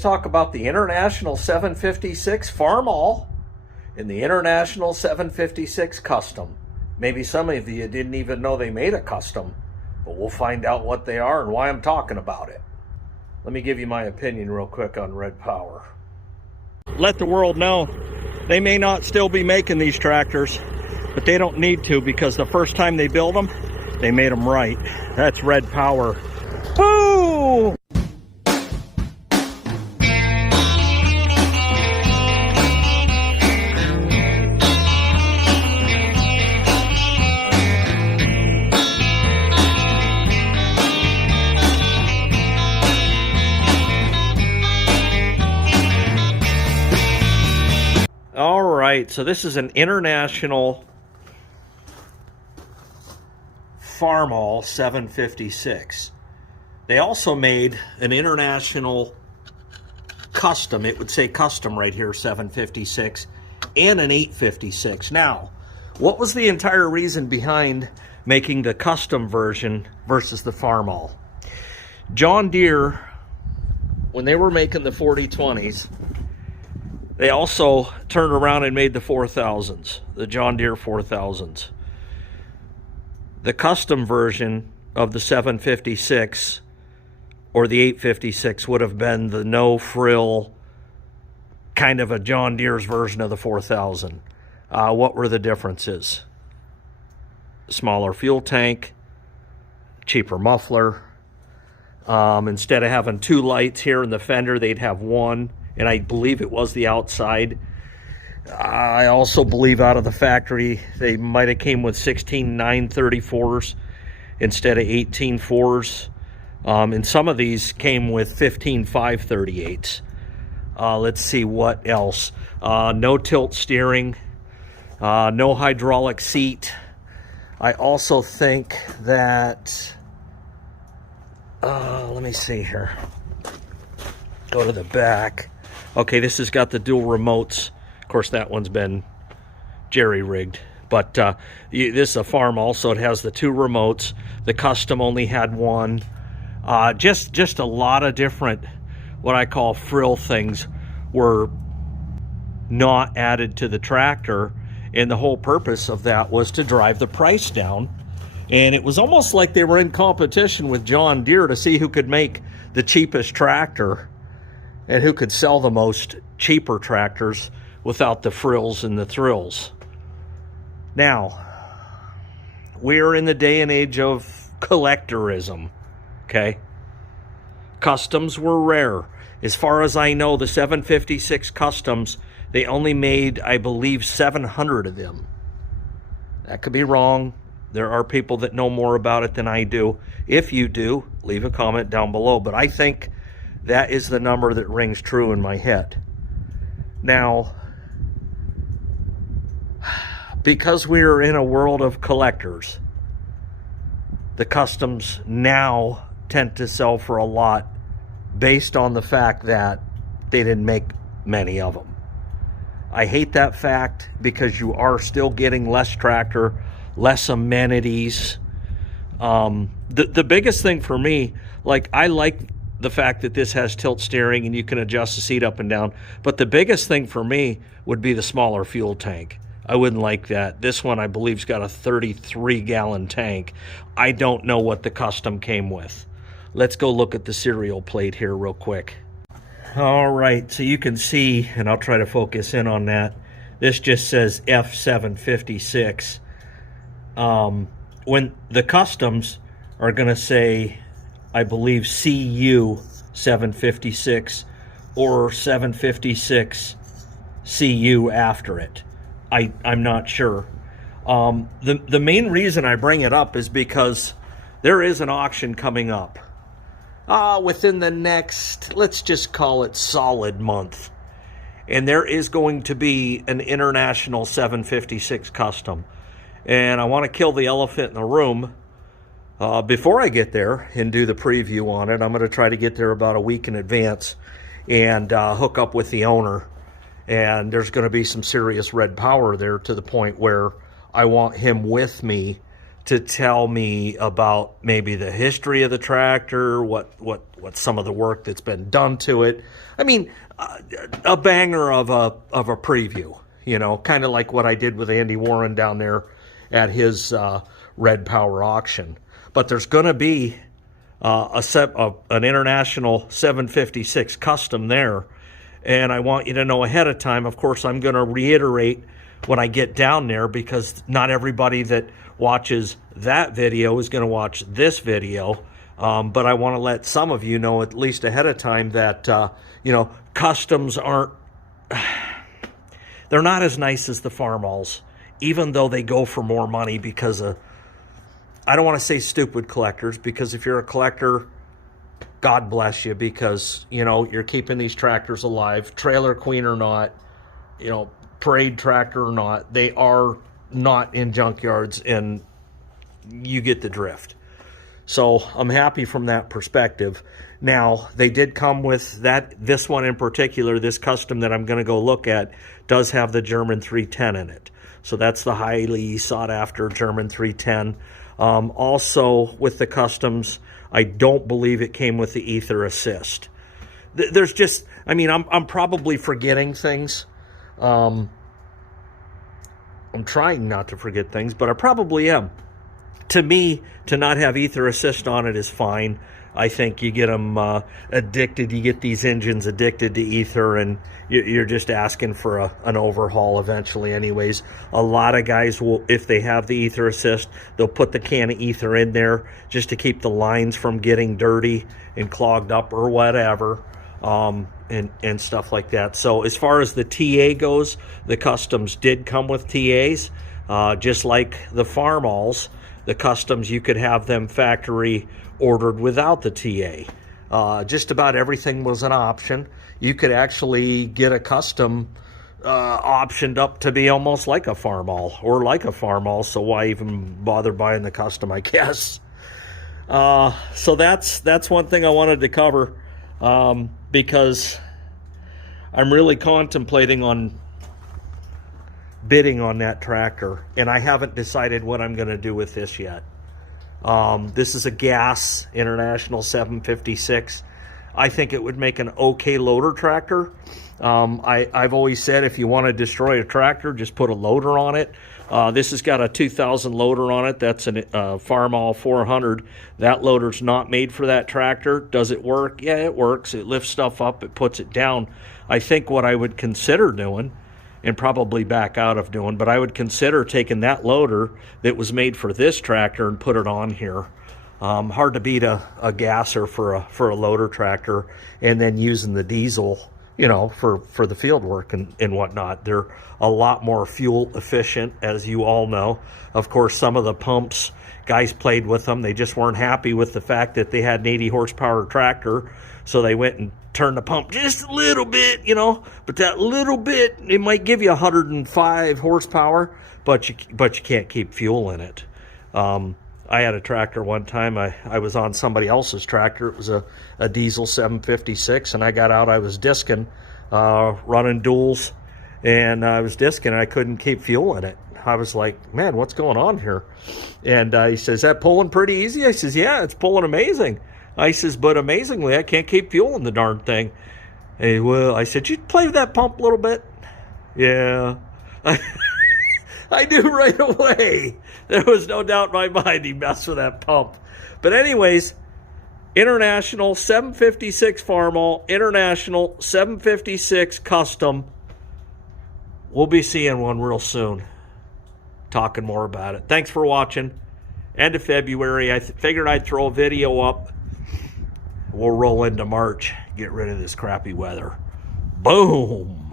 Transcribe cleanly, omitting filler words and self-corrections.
let's talk about the International 756 Farmall and the International 756 Custom. Maybe some of you didn't even know they made a custom, but we'll find out what they are and why I'm talking about it. Let me give you my opinion real quick on Red Power. Let the world know they may not still be making these tractors, but they don't need to, because the first time they built them, they made them right. That's Red Power. Woo! All right, so this is an International Farmall 756. They also made an International Custom, it would say Custom right here, 756, and an 856. Now, what was the entire reason behind making the Custom version versus the Farmall? John Deere, when they were making the 4020s, they also turned around and made the 4000s, the John Deere 4000s. The custom version of the 756 or the 856 would have been the no-frill, kind of a John Deere's version of the 4000. What were the differences? Smaller fuel tank, cheaper muffler. Instead of having two lights here in the fender, they'd have one. And I believe it was the outside. I also believe out of the factory, they might have came with 16 934s instead of 18 4s. And some of these came with 15 538s. Let's see what else. No tilt steering, no hydraulic seat. I also think that, let me see here. Go to the back. Okay, this has got the dual remotes. Of course, that one's been jerry-rigged. But this is a Farmall, so it has the two remotes. The Custom only had one. Just a lot of different, what I call frill things, were not added to the tractor. And the whole purpose of that was to drive the price down. And it was almost like they were in competition with John Deere to see who could make the cheapest tractor and who could sell the most cheaper tractors without the frills and the thrills. Now, we're in the day and age of collectorism, okay? Customs were rare. As far as I know, the 756 Customs, they only made, I believe, 700 of them. That could be wrong. There are people that know more about it than I do. If you do, leave a comment down below. But I think that is the number that rings true in my head. Now, because we are in a world of collectors, the Customs now tend to sell for a lot based on the fact that they didn't make many of them. I hate that fact, because you are still getting less tractor, less amenities. The biggest thing for me, like, I like the fact that this has tilt steering and you can adjust the seat up and down. But the biggest thing for me would be the smaller fuel tank. I wouldn't like that. This one, I believe, has got a 33-gallon tank. I don't know what the Custom came with. Let's go look at the serial plate here real quick. All right, so you can see, and I'll try to focus in on that. This just says F756. When the Customs are going to say, I believe, CU 756 or 756 CU after it. I'm not sure. The main reason I bring it up is because there is an auction coming up within the next, let's just call it, solid month. And there is going to be an International 756 Custom. And I want to kill the elephant in the room. Before I get there and do the preview on it, I'm going to try to get there about a week in advance and hook up with the owner. And there's going to be some serious Red Power there, to the point where I want him with me to tell me about maybe the history of the tractor, what some of the work that's been done to it. I mean, a banger of a preview, you know, kind of like what I did with Andy Warren down there at his Red Power auction. But there's going to be an International 756 custom there, and I want you to know ahead of time. Of course, I'm going to reiterate when I get down there, because not everybody that watches that video is going to watch this video. But I want to let some of you know, at least ahead of time, that, you know, customs aren't, they're not as nice as the Farmalls, even though they go for more money because of, I don't want to say stupid collectors, because if you're a collector, God bless you, because, you know, you're keeping these tractors alive, trailer queen or not, you know, parade tractor or not, they are not in junkyards, and you get the drift. So I'm happy from that perspective. Now, they did come with that, this one in particular, this custom that I'm going to go look at, does have the German 310 in it. So that's the highly sought after German 310. Also with the customs, I don't believe it came with the ether assist. There's just, I mean, I'm probably forgetting things. I'm trying not to forget things, but I probably am. To me, to not have ether assist on it is fine. I think you get them addicted. You get these engines addicted to ether, and you're just asking for an overhaul eventually anyways. A lot of guys will, if they have the ether assist, they'll put the can of ether in there just to keep the lines from getting dirty and clogged up or whatever. And stuff like that. So as far as the TA goes, the customs did come with TAs, just like the Farmalls. The customs, you could have them factory ordered without the TA. Just about everything was an option. You could actually get a custom optioned up to be almost like a Farmall, or like a Farmall, so why even bother buying the custom, I guess. So that's one thing I wanted to cover. Because I'm really contemplating on bidding on that tractor, and I haven't decided what I'm going to do with this yet. This is a gas International 756. I think it would make an okay loader tractor. I've always said if you want to destroy a tractor, just put a loader on it. This has got a 2000 loader on it. That's a Farmall 400. That loader's not made for that tractor. Does it work? Yeah, it works. It lifts stuff up. It puts it down. I think what I would consider doing, and probably back out of doing, but I would consider taking that loader that was made for this tractor and put it on here. Hard to beat a gasser for a loader tractor, and then using the diesel, you know, for the field work and whatnot. They're a lot more fuel efficient, as you all know. Of course, some of the pumps, guys played with them. They just weren't happy with the fact that they had an 80 horsepower tractor, so they went and turned the pump just a little bit, you know. But that little bit, it might give you 105 horsepower, but you can't keep fuel in it. I had a tractor one time. I was on somebody else's tractor. It was a diesel 756, and I got out. I was disking, running duals, and I was disking, and I couldn't keep fuel in it. I was like, man, what's going on here? And he says, is that pulling pretty easy? I says, yeah, it's pulling amazing. I says, but amazingly, I can't keep fuel in the darn thing. And well, I said, you play with that pump a little bit? Yeah. I knew right away. There was no doubt in my mind he messed with that pump. But anyways, International 756 Farmall, International 756 Custom. We'll be seeing one real soon. Talking more about it. Thanks for watching. End of February. I figured I'd throw a video up. We'll roll into March. Get rid of this crappy weather. Boom.